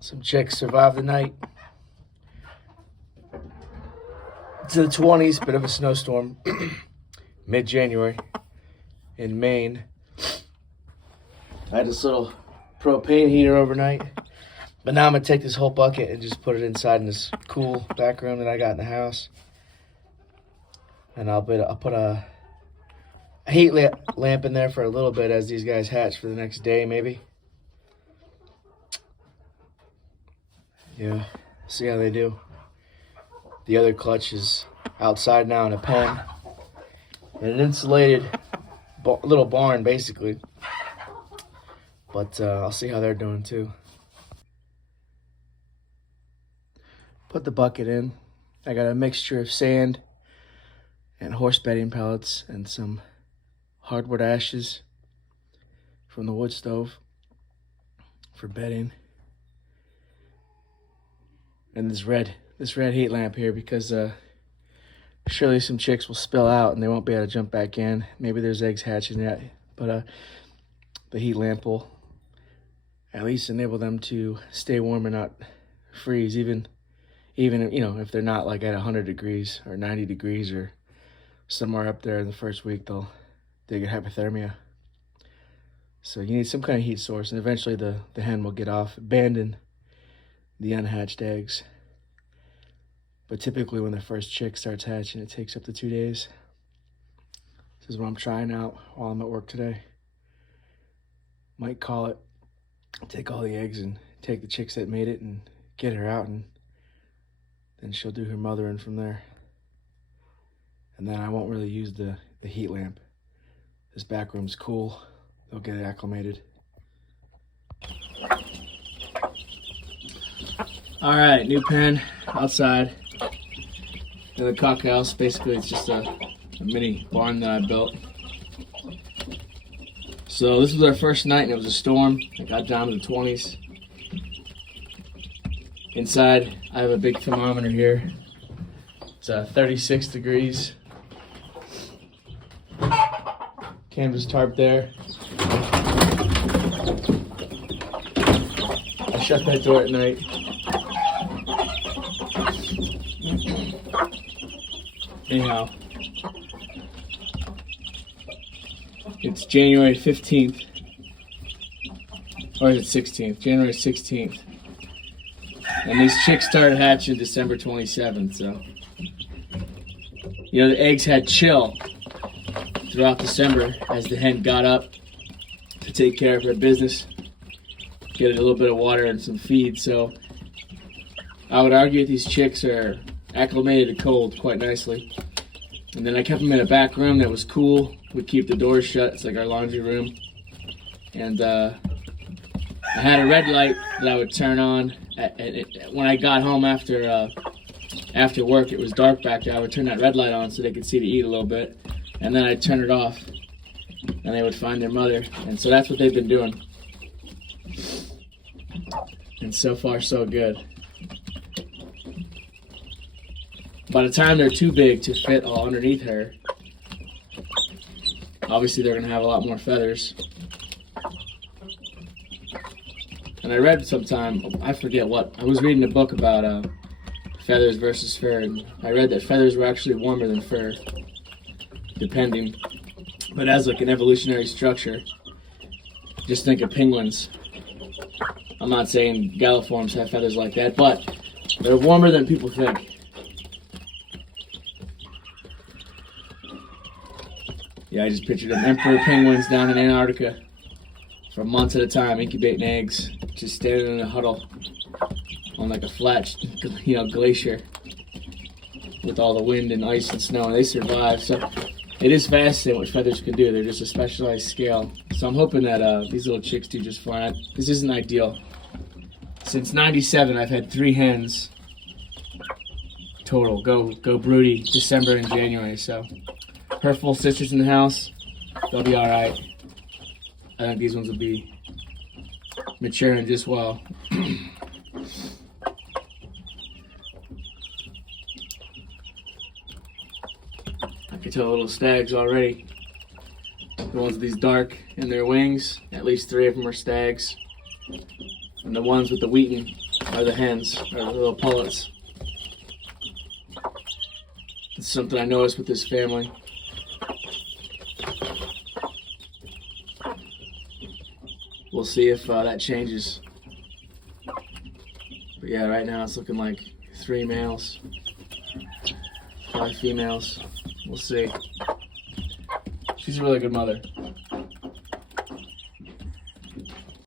Some chicks survived the night. To the 20s, bit of a snowstorm. Mid-January in Maine. I had this little propane heater overnight. But now I'm going to take this whole bucket and just put it inside in this cool back room that I got in the house. And I'll put a heat lamp in there for a little bit as these guys hatch for the next day, maybe. Yeah, see how they do. The other clutch is outside now in a pen. In an insulated little barn, basically. But I'll see how they're doing, too. Put the bucket in. I got a mixture of sand and horse bedding pellets and some hardwood ashes from the wood stove for bedding. And this red heat lamp here because surely some chicks will spill out and they won't be able to jump back in. Maybe there's eggs hatching yet, but the heat lamp will at least enable them to stay warm and not freeze, even if they're not like at 100 degrees or 90 degrees or somewhere up there in the first week, they get hypothermia. So you need some kind of heat source, and eventually the hen will get off, abandon the unhatched eggs. But typically when the first chick starts hatching, it takes up to 2 days. This is what I'm trying out while I'm at work today. Might call it, take all the eggs and take the chicks that made it and get her out, and then she'll do her mothering from there. And then I won't really use the heat lamp. This back room's cool. They'll get acclimated. All right, new pen outside in the cock house. Basically, it's just a mini barn that I built. So this was our first night, and it was a storm. It got down to the 20s. Inside, I have a big thermometer here. It's 36 degrees. Canvas tarp there. I shut that door at night. Anyhow, it's January 15th, or is it 16th? January 16th. And these chicks started hatching December 27th, so. The eggs had chill throughout December as the hen got up to take care of her business, get a little bit of water and some feed. So I would argue these chicks are acclimated to cold quite nicely. And then I kept them in a back room that was cool. We'd keep the doors shut. It's like our laundry room. And I had a red light that I would turn on when I got home after work. It was dark back there. I would turn that red light on so they could see to eat a little bit. And then I'd turn it off, and they would find their mother. And so that's what they've been doing. And so far, so good. By the time they're too big to fit all underneath her, obviously they're going to have a lot more feathers. And I read sometime, I forget what, I was reading a book about feathers versus fur, and I read that feathers were actually warmer than fur, depending. But as like an evolutionary structure, just think of penguins. I'm not saying galliforms have feathers like that, but they're warmer than people think. Yeah, I just pictured them emperor penguins down in Antarctica for months at a time, incubating eggs, just standing in a huddle on like a flat, glacier with all the wind and ice and snow, and they survive. So it is fascinating what feathers can do. They're just a specialized scale. So I'm hoping that these little chicks do just fine. This isn't ideal. Since '97, I've had 3 hens total go broody December and January. So her full sisters in the house, they'll be all right. I think these ones will be maturing just well. I can tell little stags already. The ones with these dark in their wings, at least 3 of them are stags. And the ones with the wheaten are the hens, or the little pullets. It's something I noticed with this family. We'll see if that changes. But yeah, right now it's looking like 3 males, 5 females. We'll see. She's a really good mother.